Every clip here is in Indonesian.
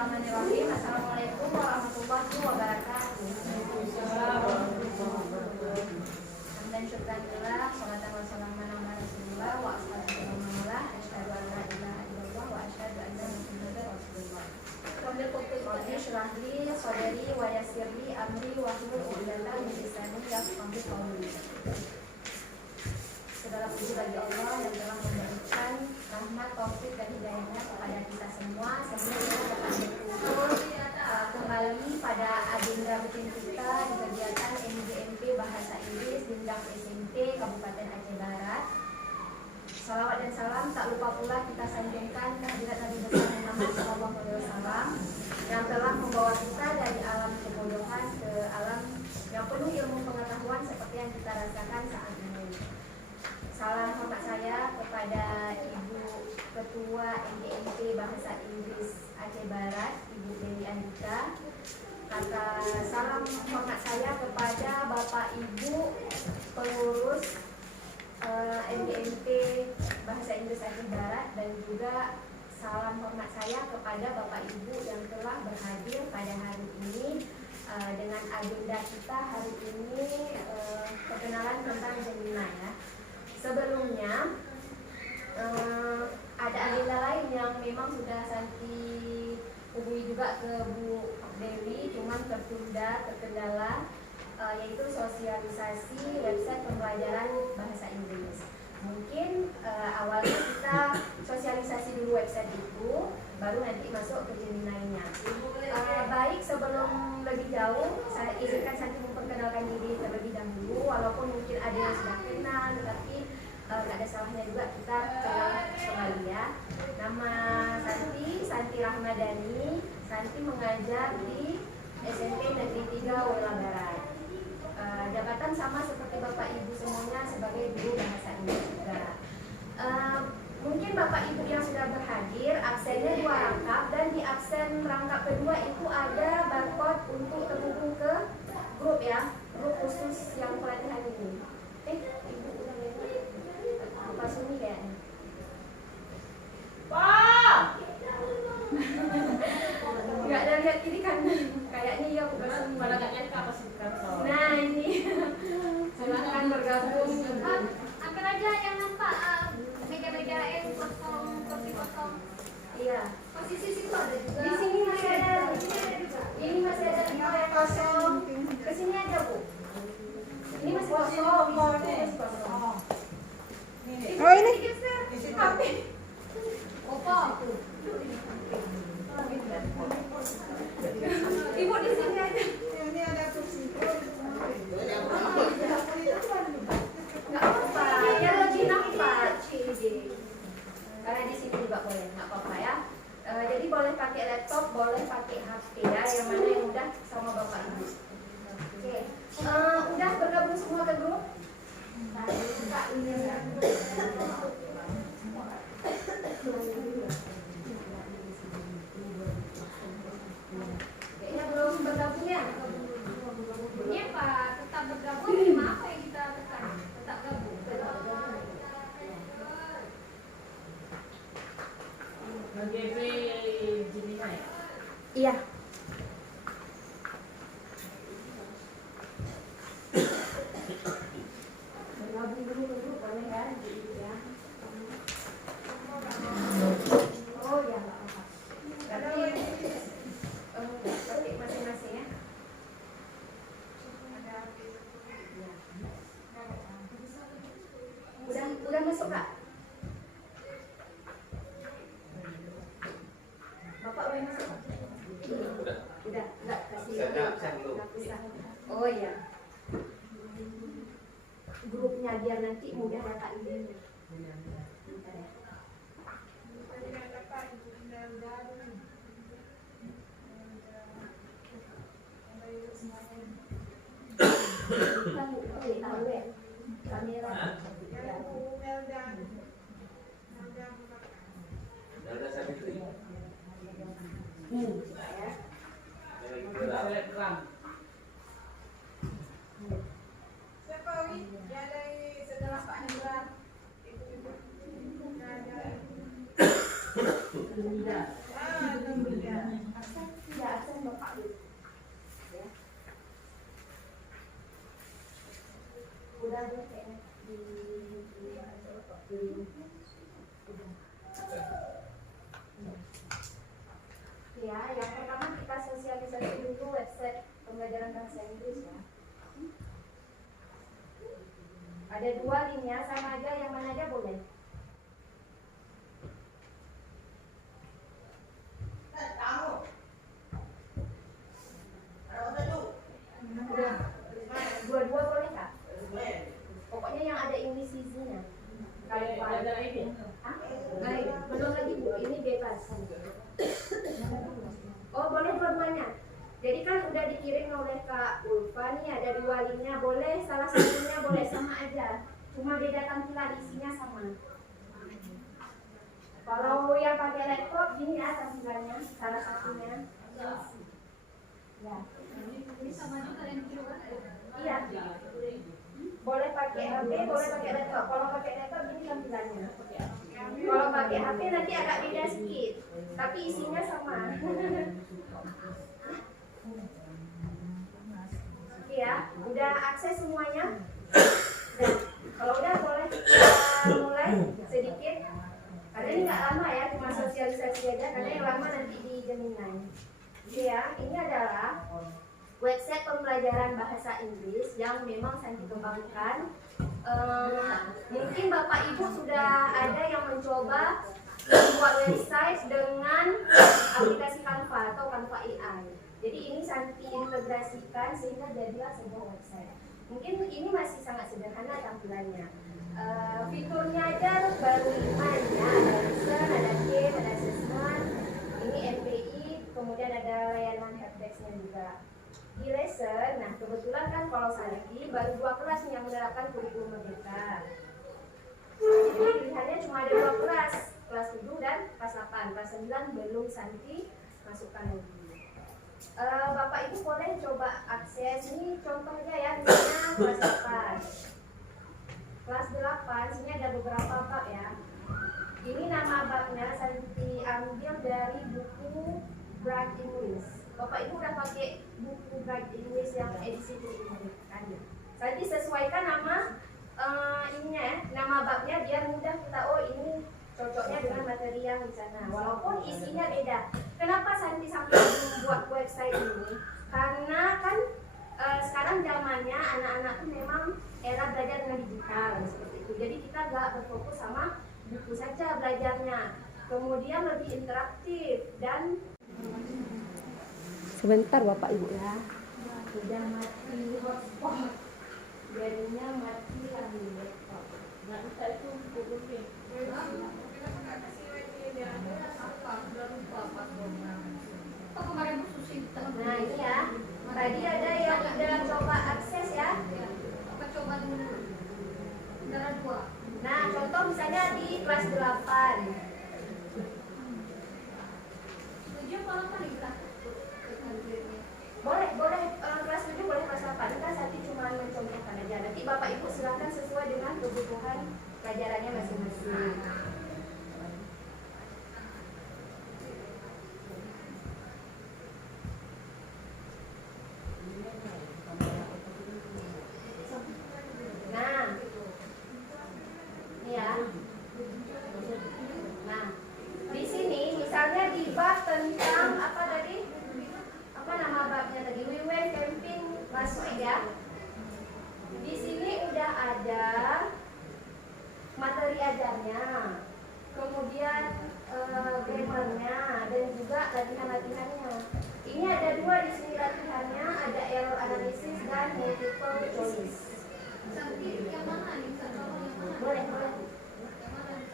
Bismillahirrahmanirrahim. Assalamualaikum warahmatullahi wabarakatuh. Dan syukurillah, sholatan wa salaman ala Rasulillah wa astagfirullah, asyhadu an la ilaha illallah wa asyhadu anna Muhammadar Rasulullah. Rabbil qutbi syrahli sadri wa yassirli amri wa hlul 'uqdatam min lisani yafqahu qawli. Segala puji bagi Allah yang telah memberikan rahmat, taufik dan hidayahnya kepada kita semua sehingga kita dapat berkumpul kembali pada agenda rutin kita di kegiatan MGMP Bahasa Inggris Jenjang SMP Kabupaten Aceh Barat. Salawat dan salam tak lupa pula kita sanjungkan kehadirat Nabi besar Muhammad SAW yang telah membawa kita dari alam kebodohan ke alam yang penuh ilmu pengetahuan seperti yang kita rasakan saat ini. Salam hormat saya kepada Ibu Ketua MGMP Bahasa Inggris Aceh Barat, Ibu Dewi Andika. Salam hormat saya kepada Bapak Ibu pengurus MGMP Bahasa Inggris Aceh Barat, dan juga salam hormat saya kepada Bapak Ibu yang telah berhadir pada hari ini dengan agenda kita hari ini perkenalan tentang Gemini ya. Sebelumnya ada agenda lain yang memang sudah Santi hubungi juga ke Bu Dewi, cuman terkendala, yaitu sosialisasi website pembelajaran bahasa Inggris. Mungkin awalnya kita sosialisasi dulu website itu, baru nanti masuk ke Gemini-nya. Baik, sebelum lebih jauh, saya izinkan Santi memperkenalkan diri terlebih dahulu, walaupun mungkin ada yang sudah kenal, tetapi nggak ada salahnya juga kita kenal kembali ya. Nama Santi Rahmadani. Santi mengajar di SMP Negeri 3 Wela Barat. Jabatan sama seperti Bapak Ibu semuanya sebagai guru bahasa Inggris juga. Mungkin Bapak Ibu yang sudah berhadir, absennya 2 rangkap, dan di absen rangkap kedua itu ada barcode untuk terhubung ke grup ya, grup khusus yang pelatihan ini. Ibu udah lihat Pak Sumi kayaknya. Wah! Nggak ada lihat ini kan, kayaknya ya Pak Sumi. Pada nggak nyangka apa sih kantor. Nah ini, silakan bergabung. Angkat aja yang nampak meja-meja kosong, kursi kosong. Iya. Posisi situ ada juga. Di sini masih ada. Ini masih ada yang kosong. Kesini aja Bu. Ini masih kosong. Masih kosong. Oh ini. Opo. Ibu di sini aja. Ini ada kursi. Nggak apa-apa. Ya lebih nampak. Karena di sini juga boleh, nggak apa-apa ya. Jadi boleh pakai laptop, boleh pakai HP ya, yang mana yang udah sama Bapak Ibu. Oke. Udah bergabung semua ke grup? Kayaknya belum bergabung ya? Iya Pak, tetap bergabung. Cuma apa yang kita tekan? Tetap gabung. Iya. Bergabung dulu ke grup boleh kan? Ya. Oh ya, nggak apa-apa. Berarti masing-masing ya. Udah masuk Kak? Bapak udah masuk Kak? Udah, enggak kasih. Oh iya. Grupnya biar nanti mudah Bapak ini. Bentar ya. Kamera. Siapa Wi? Yang dari setelah Pak Hendra. Alhamdulillah. Ya, yang pertama kita sosialisasi dulu website pembelajaran bahasa Inggris ya. Ada 2 linknya, sama aja, yang mana aja boleh. Dua-dua boleh kak? Pokoknya yang ada English easy-nya. Baik, belum lagi bu, ini bebas. Oh boleh dua-duanya. Jadi kan udah dikirim oleh Kak Ulfa nih, ada 2 linknya, boleh salah satunya boleh, sama aja. Cuma beda tampilan, isinya sama. Kalau yang pakai laptop gini ya tampilannya, salah satunya. Ya. Ini sama juga yang dikirim. Iya. Boleh pakai HP, boleh pakai laptop. Kalau pakai laptop gini tampilannya. Kalau pakai HP nanti agak beda sedikit, tapi isinya sama. Oke ya, udah akses semuanya. Nah, kalau udah boleh kita mulai sedikit. Karena ini nggak lama ya, cuma sosialisasi aja. Karena yang lama nanti di Gemini. Oke ya, ini adalah website pembelajaran bahasa Inggris yang memang Santi kembangkan. Mungkin Bapak Ibu sudah ada yang mencoba membuat website dengan aplikasi Canva atau Canva AI. Jadi ini Santi integrasikan sehingga jadilah sebuah website. Mungkin ini masih sangat sederhana tampilannya. Fiturnya aja baru 5 ya, ada lesson, ada game, ada assessment, ini MPI, kemudian ada layanan helpdesk-nya juga. Di lesson, nah kebetulan kan kalau Santi baru 2 kelas yang menerapkan kurikulum merdeka. Jadi pilihannya cuma ada 2 kelas, kelas 7 dan kelas 8. Kelas 9 belum Santi masukkan lagi. Bapak Ibu boleh coba akses, ini contohnya ya, misalnya kelas 8. Kelas 8, sini ada beberapa bab ya. Ini nama babnya Santi ambil dari buku Bright English. Bapak Ibu udah pakai buku Bright English yang edisi kan ya. Santi sesuaikan nama ininya ya, nama babnya biar mudah kita, oh ini cocoknya dengan materi yang di sana. Walaupun isinya beda. Kenapa Santi sampai membuat website ini? Karena kan sekarang zamannya anak-anak tuh memang era belajar dengan digital seperti itu. Jadi kita nggak berfokus sama buku saja belajarnya. Kemudian lebih interaktif dan sebentar Bapak Ibu ya. Sudah mati hotspot. Jadinya mati lagi laptop. Nggak bisa itu bukunya. Oh kemarin Bu Susi. Nah ini ya. Tadi ada yang udah coba akses ya. Apa coba dulu? Antara 2. Nah contoh misalnya di kelas 8. Setuju kalau kan kita Boleh kelas 7, boleh kelas 8. Kan Santi cuma mencontohkan aja. Nanti Bapak Ibu silakan sesuai dengan kebutuhan pelajarannya masing-masing. Nah, ini ya. Nah, di sini misalnya di bab tentang apa tadi? Apa nama babnya tadi? We went camping last week ya. Di sini udah ada materi ajarnya, kemudian grammarnya dan juga latihan-latihannya. Ini ada 2 di sini latihannya, ada error analysis dan multiple choice. Santi yang mana nih? Contoh yang mana? Boleh. Yang mana nih?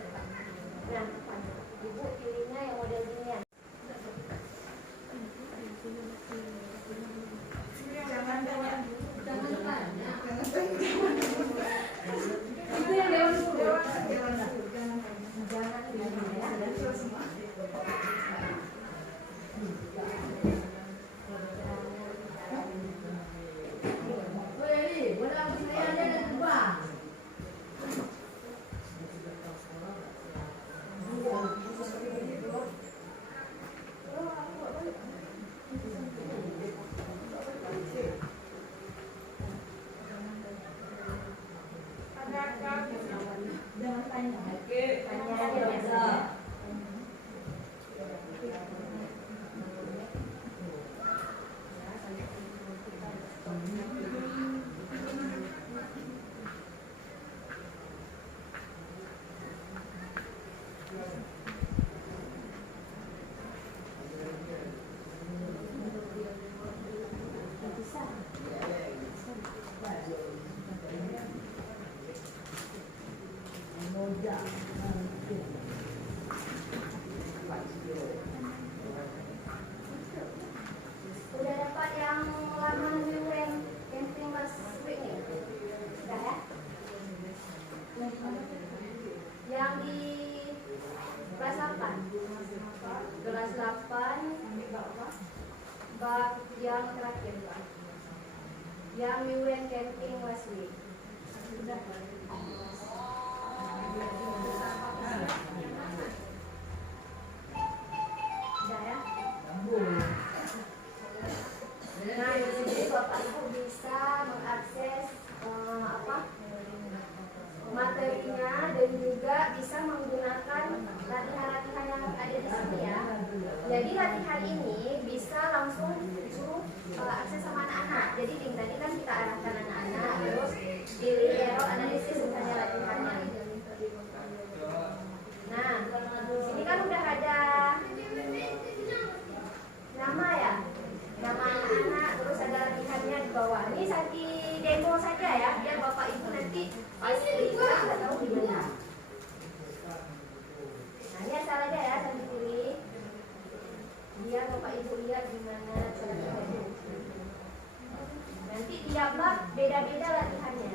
Nah, Ibu pilihnya yang model gini ya. Jangan tanya. Itu yang dewan dulu. Jangan. Jangan pilih ya. yang terakhir Pak, yang we went camping last week. Sudah. Sudah ya. Nah, di sini Bapak Ibu bisa mengakses materinya dan juga bisa menggunakan latihan-latihan yang ada di sini ya. Jadi latihan ini bisa langsung disuruh akses sama anak-anak. Jadi tadi kan kita arahkan anak-anak terus pilih error analisis misalnya latihannya. Nah, di sini kan udah ada nama ya, nama anak-anak, terus ada latihannya di bawah. Ini Santi demo saja ya, biar Bapak Ibu nanti pasti lihat nggak tahu gimana. Nah, ini asal aja ya, Santi pilih. Biar Bapak Ibu lihat gimana cara kerjanya. Nanti tiap bab beda-beda latihannya.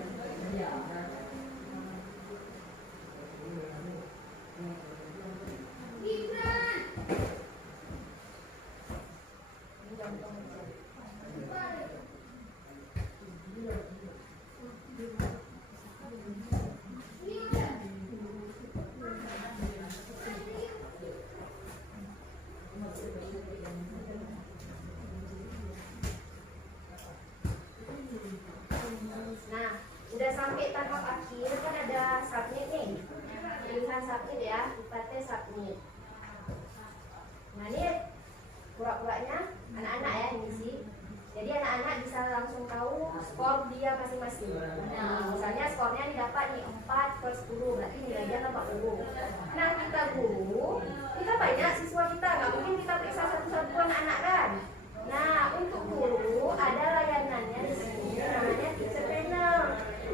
Nah, udah sampai tahap akhir kan ada submit nih. Pilihan submit ya, kita tes submit. Nah, ini pura-puranya anak-anak ya ini sih. Jadi anak-anak bisa langsung tahu skor dia masing-masing. Nah, misalnya skornya didapat nih 4 per 10, berarti nilainya 80. Nah, kita guru, kita banyak siswa kita, nggak mungkin kita periksa satu-satu anak-anak kan. Nah, untuk guru ada layanannya di sini, namanya teacher panel.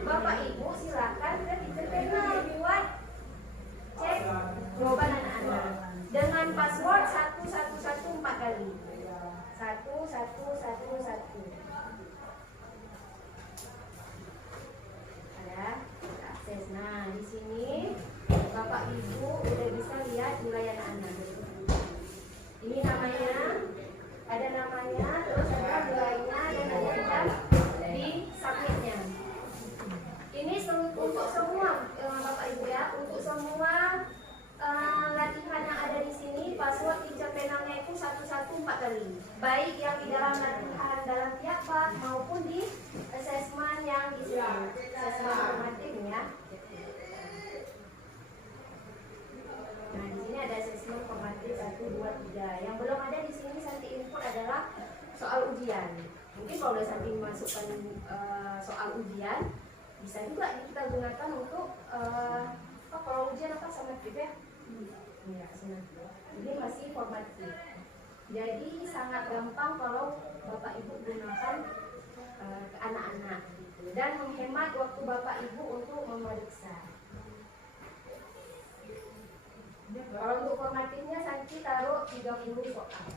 Bapak Ibu silakan ke teacher panel buat cek jawaban anak-anak dengan password 111 4 kali. 1111. Ada akses. Nah, di sini Bapak Ibu udah bisa lihat nilai anak-anak. Ini namanya, ada namanya, terus ada nilainya dan ada jam di submitnya. Ini untuk semua Bapak Ibu ya, untuk semua latihan yang ada di sini, password teacher panelnya itu 114 kali. Baik yang di dalam latihan dalam tiap bab maupun di assessment yang di sini, assessment formatif ya. Nah, di sini ada assessment formatif 1, 2, 3. Yang belum ada di sini Santi input adalah soal ujian. Mungkin kalau udah Santi masukkan soal ujian, bisa juga kita gunakan untuk kalau ujian apa summative ya? Iya, summative. Ini masih formatif. Jadi sangat gampang kalau Bapak Ibu gunakan ke anak-anak gitu. Dan menghemat waktu Bapak Ibu untuk memeriksa. Kalau untuk formatifnya Santi taruh 30 soal.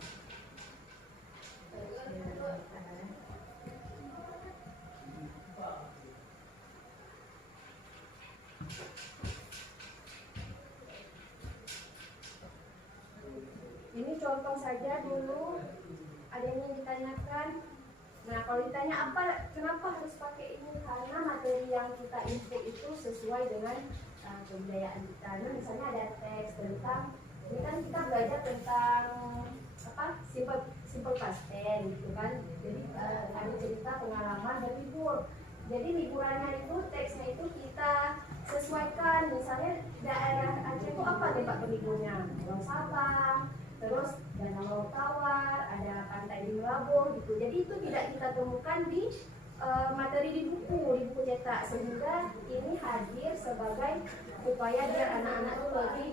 Ini contoh saja dulu, ada yang ditanyakan. Nah, kalau ditanya kenapa harus pakai ini? Karena materi yang kita input itu sesuai dengan kebudayaan kita. Nah, misalnya ada teks tentang, ini kan kita belajar tentang simple past tense gitu kan. Jadi ada cerita pengalaman dan libur. Jadi liburannya itu, teksnya itu kita sesuaikan. Misalnya daerah Aceh itu apa tempat berliburnya? Pulau Sabang, terus Danau Laut Tawar, ada pantai di Melabuh gitu. Jadi itu tidak kita temukan di materi di buku cetak, sehingga ini hadir sebagai upaya biar anak-anak itu lebih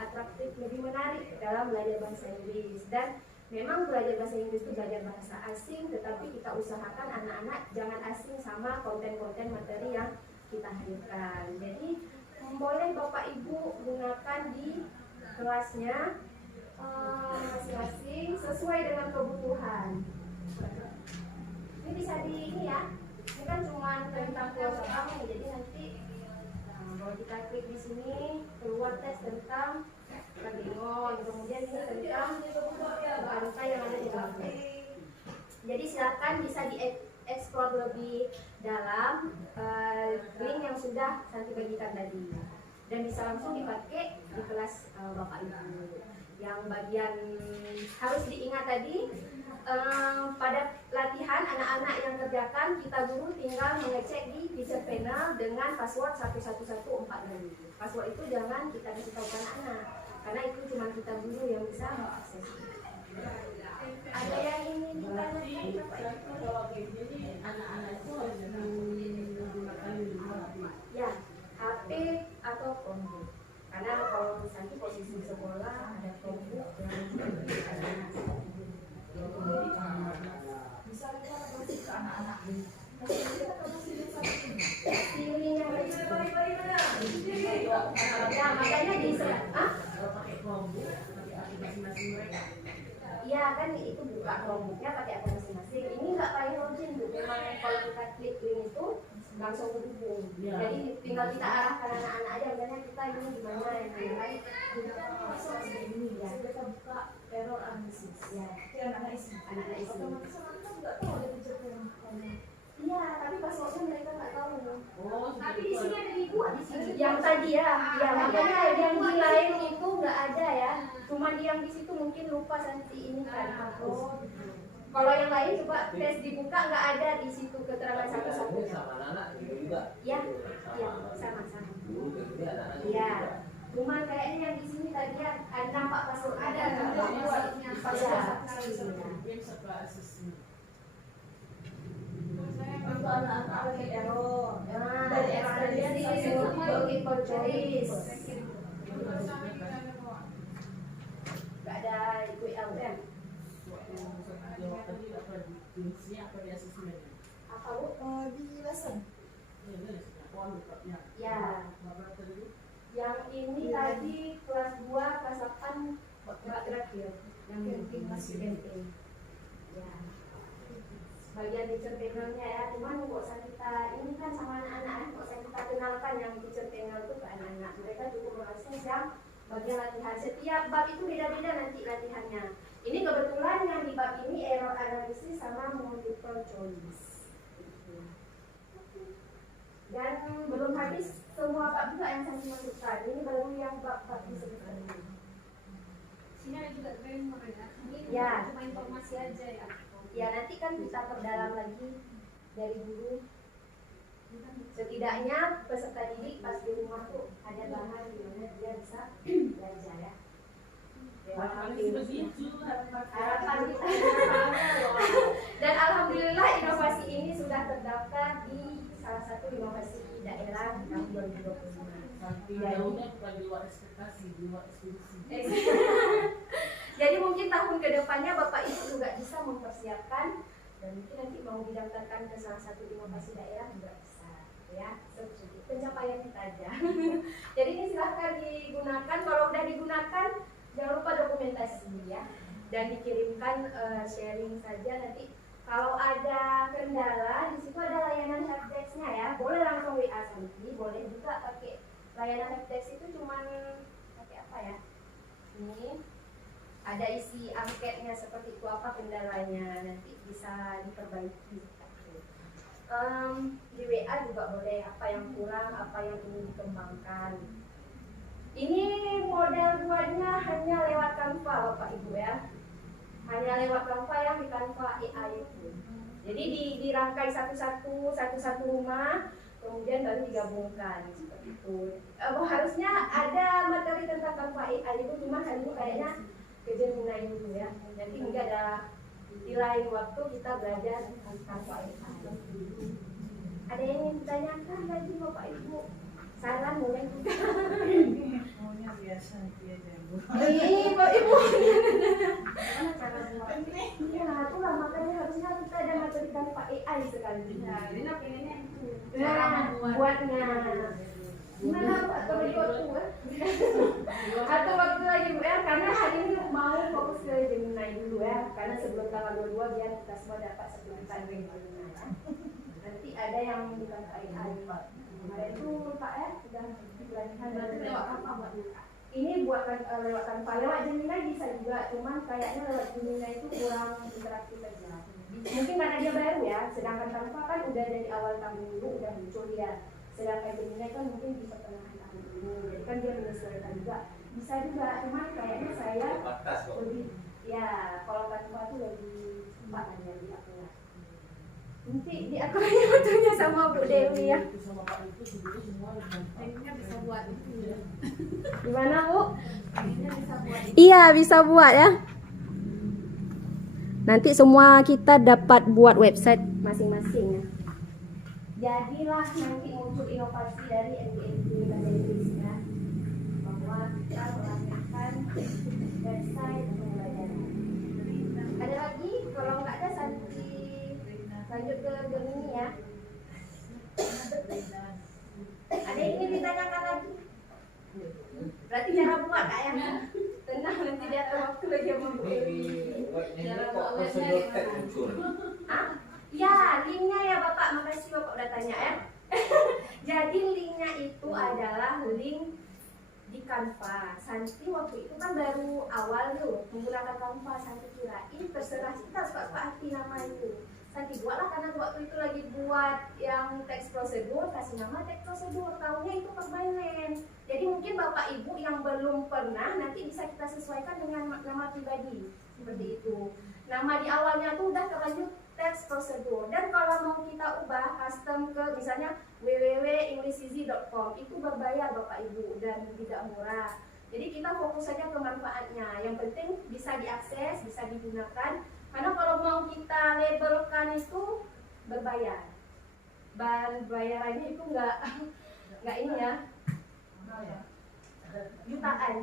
atraktif, lebih menarik dalam belajar bahasa Inggris. Dan memang belajar bahasa Inggris itu belajar bahasa asing, tetapi kita usahakan anak-anak jangan asing sama konten-konten materi yang kita hadirkan. Jadi boleh Bapak Ibu gunakan di kelasnya masing-masing sesuai dengan kebutuhan. Ini bisa di ini ya. Ini kan cuma tentang Pulau Sabang nih, jadi nanti kalau kita klik di sini keluar tes tentang Kabengon, kemudian ini tentang pantai yang ada di Lampung. silakan bisa dieksplor lebih dalam link yang sudah Santi bagikan tadi, dan bisa langsung dipakai di kelas Bapak Ibu. Yang bagian harus diingat tadi, pada latihan anak-anak yang kerjakan, kita guru tinggal mengecek di teacher panel dengan password 1114. Password itu jangan kita kasih tahu ke anak-anak, karena itu cuma kita guru yang bisa mengakses. Ada yang ingin ditanyakan? Jadi anak-anak itu harus menggunakan Ya, HP atau Chromebook. Karena kalau misalnya posisi sekolah ada Chromebook yang bisa kita kasih ke anak-anak. ya makanya di Kalau pakai Chromebook, pakai aplikasi masing mereka. ya kan itu buka Chromebooknya pakai aplikasi masing-masing. Ini nggak pakai login tuh, memang kalau kita klik link itu langsung berhubung. Jadi tinggal kita arahkan anak-anak aja, misalnya kita ini gimana yang lain. Ini ya, kita buka error analisis. Ya, Anak-anak isi. anak-anak isi. Otomatis anak-anak nggak tahu ada teacher yang Iya, tapi passwordnya mereka nggak tahu. Oh, Tapi di sini ada dibuat di sini. Yang tadi ya makanya yang di lain itu nggak ada ya. Cuma yang di situ mungkin lupa Santi ini kan hapus. Kalau yang lain coba tes dibuka, nggak ada di situ keterangan satu-satu. Sama anak gitu juga. Ya, ya sama-sama. Dulu gitu ya anak-anak Iya. juga. Cuma kayaknya yang di sini tadi ya ada nampak password ada passwordnya. game serba asesmen. Untuk anak-anak ada error. Dari ekstradisi multiple choice. Nggak ada WLM. Jawab tadi apa di fungsinya apa di asesmen? Apa Bu? Di lesson. Ya. Yang ini tadi kelas 2, kelas 8 Mbak terakhir yang penting masih penting. Ya. Bagian teacher panelnya ya, cuman kok saya kita ini kan sama anak-anak, kok saya kita kenalkan yang teacher panel itu ke anak-anak. Mereka cukup mengakses yang bagian latihan. Setiap bab itu beda-beda nanti latihannya. Ini kebetulan yang di bab ini error analisis sama multiple choice. Dan belum habis semua bab juga yang saya masukkan. Ini baru yang bab-bab disebutkan ini. Sini ada juga grammar ya. Ini Ya. cuma informasi aja ya. Ya nanti kan kita perdalam lagi dari guru. Setidaknya peserta didik pas di rumah tuh ada bahan di mana dia bisa belajar ya. Harapan kita. Dan alhamdulillah inovasi ini sudah terdaftar di salah satu inovasi daerah di tahun 2025. Jauhnya bukan di luar ekspektasi, di luar ekspektasi. Jadi mungkin tahun kedepannya Bapak Ibu juga bisa mempersiapkan, dan mungkin nanti mau didaftarkan ke salah satu inovasi daerah juga bisa, ya. Pencapaian kita aja. Jadi ini silahkan digunakan. Kalau udah digunakan, jangan lupa dokumentasi ya, dan dikirimkan sharing saja nanti. Kalau ada kendala, di situ ada layanan helpdesk-nya ya. Boleh langsung WA Santi, boleh juga pakai layanan helpdesk itu cuman pakai apa ya? Ini ada isi angketnya seperti itu, apa kendalanya, nanti bisa diperbaiki. Di WA juga boleh, apa yang kurang, apa yang ingin dikembangkan. Ini model buatnya hanya lewat Canva Bapak Ibu ya, hanya lewat Canva yang di Canva AI itu. Jadi dirangkai satu-satu rumah, kemudian baru digabungkan seperti itu. Harusnya ada materi tentang Canva AI itu, cuma hari ini kayaknya kejenuhan dulu ya. Nanti mungkin ada di lain waktu kita belajar tentang Canva AI. Ada yang ingin ditanyakan lagi Bapak Ibu? Saran boleh juga. Maunya biasa dia jago. Bapak Ibu. Gimana cara buatnya? Iya, itulah makanya harusnya kita ada materi Canva AI sekali. Nah, ini pengennya itu. Nah, buatnya. Gimana Bu? Atau lagi waktu ya? Atau waktu lagi Bu ya? Karena hari ini mau fokus ke Gemini dulu ya. Karena sebelum tanggal 22 biar kita semua dapat sertifikat Gemini ya. Nanti ada yang di Canva AI. Kemarin itu Pak ya, sudah dipelajari lewat apa buat buka. Ini buatkan lewat Canva, lewat Gemini bisa juga, cuman kayaknya lewat Gemini itu kurang interaktif aja. Mungkin karena Sedangkan Canva kan udah dari awal tahun dulu udah muncul ya. Sedangkan Gemini kan mungkin di pertengahan tahun ini. Jadi kan dia menyesuaikan juga. Bisa juga, cuman kayaknya saya Batas kok. lebih ya kalau Canva tuh lebih cepat aja di aku ya. Nanti di aku waktunya sama Bu Dewi ya. Itu sama Pak itu sebenarnya semua Pengennya bisa buat itu. Gimana Bu? Pengennya bisa buat itu. Iya bisa buat ya. Nanti semua kita dapat buat website masing-masing ya. Jadilah nanti muncul inovasi dari MDMD Bahasa Inggris ya, bahwa kita melakukan website pembelajaran. Ada lagi? Kalau nggak ada Santi lanjut ke Gemini ya. Ada yang ingin ditanyakan lagi? Berarti cara buat kak ya? Tenang nanti dia ada waktu lagi sama Bu Dewi. Ini kok prosedur tek muncul. Ah, ya linknya ya Bapak, makasih Bapak udah tanya ya. Jadi linknya itu adalah link di Canva. Santi waktu itu kan baru awal tuh menggunakan Canva. Santi kirain terserah kita suka hati nama itu. Santi buatlah karena waktu itu lagi buat yang teks prosedur, kasih nama teks prosedur. Tahunya itu permainan. Jadi mungkin Bapak Ibu yang belum pernah nanti bisa kita sesuaikan dengan nama pribadi seperti itu. Nama di awalnya tuh udah terlanjur teks prosedur. Dan kalau mau kita ubah custom ke misalnya www.englisheasy.com itu berbayar Bapak Ibu dan tidak murah. Jadi kita fokus saja ke manfaatnya. Yang penting bisa diakses, bisa digunakan. Karena kalau mau kita labelkan itu berbayar. Dan bayarannya itu nggak ini ya, jutaan.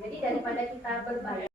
Jadi daripada kita berbayar